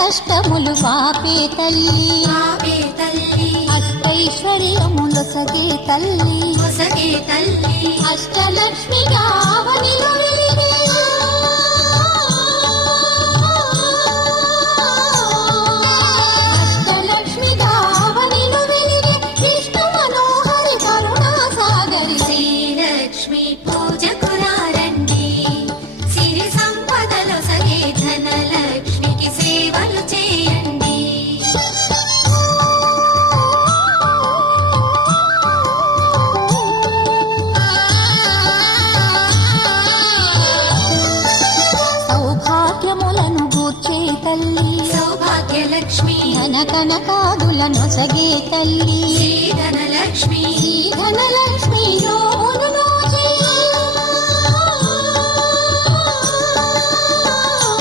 కష్టములు పాపే తల్లి అష్టైశ్వర్యములొసగే తల్లి అష్టలక్ష్మిగా అవనిలో వెలిగే అష్టలక్ష్మిగా అవనిలో వెలిగే విష్ణు మనోహరి కరుణా సాగరి శ్రీలక్ష్మి పూజకురారండి సిరి సంపదలొసగే ధనలక్ష్మికి సేవలు చేయండి. సౌభాగ్యములను గూర్చే తల్లి సౌభాగ్యలక్ష్మి ధన కనకాదులను సగే తల్లి శ్రీ ధనలక్ష్మి ధనలక్ష్మి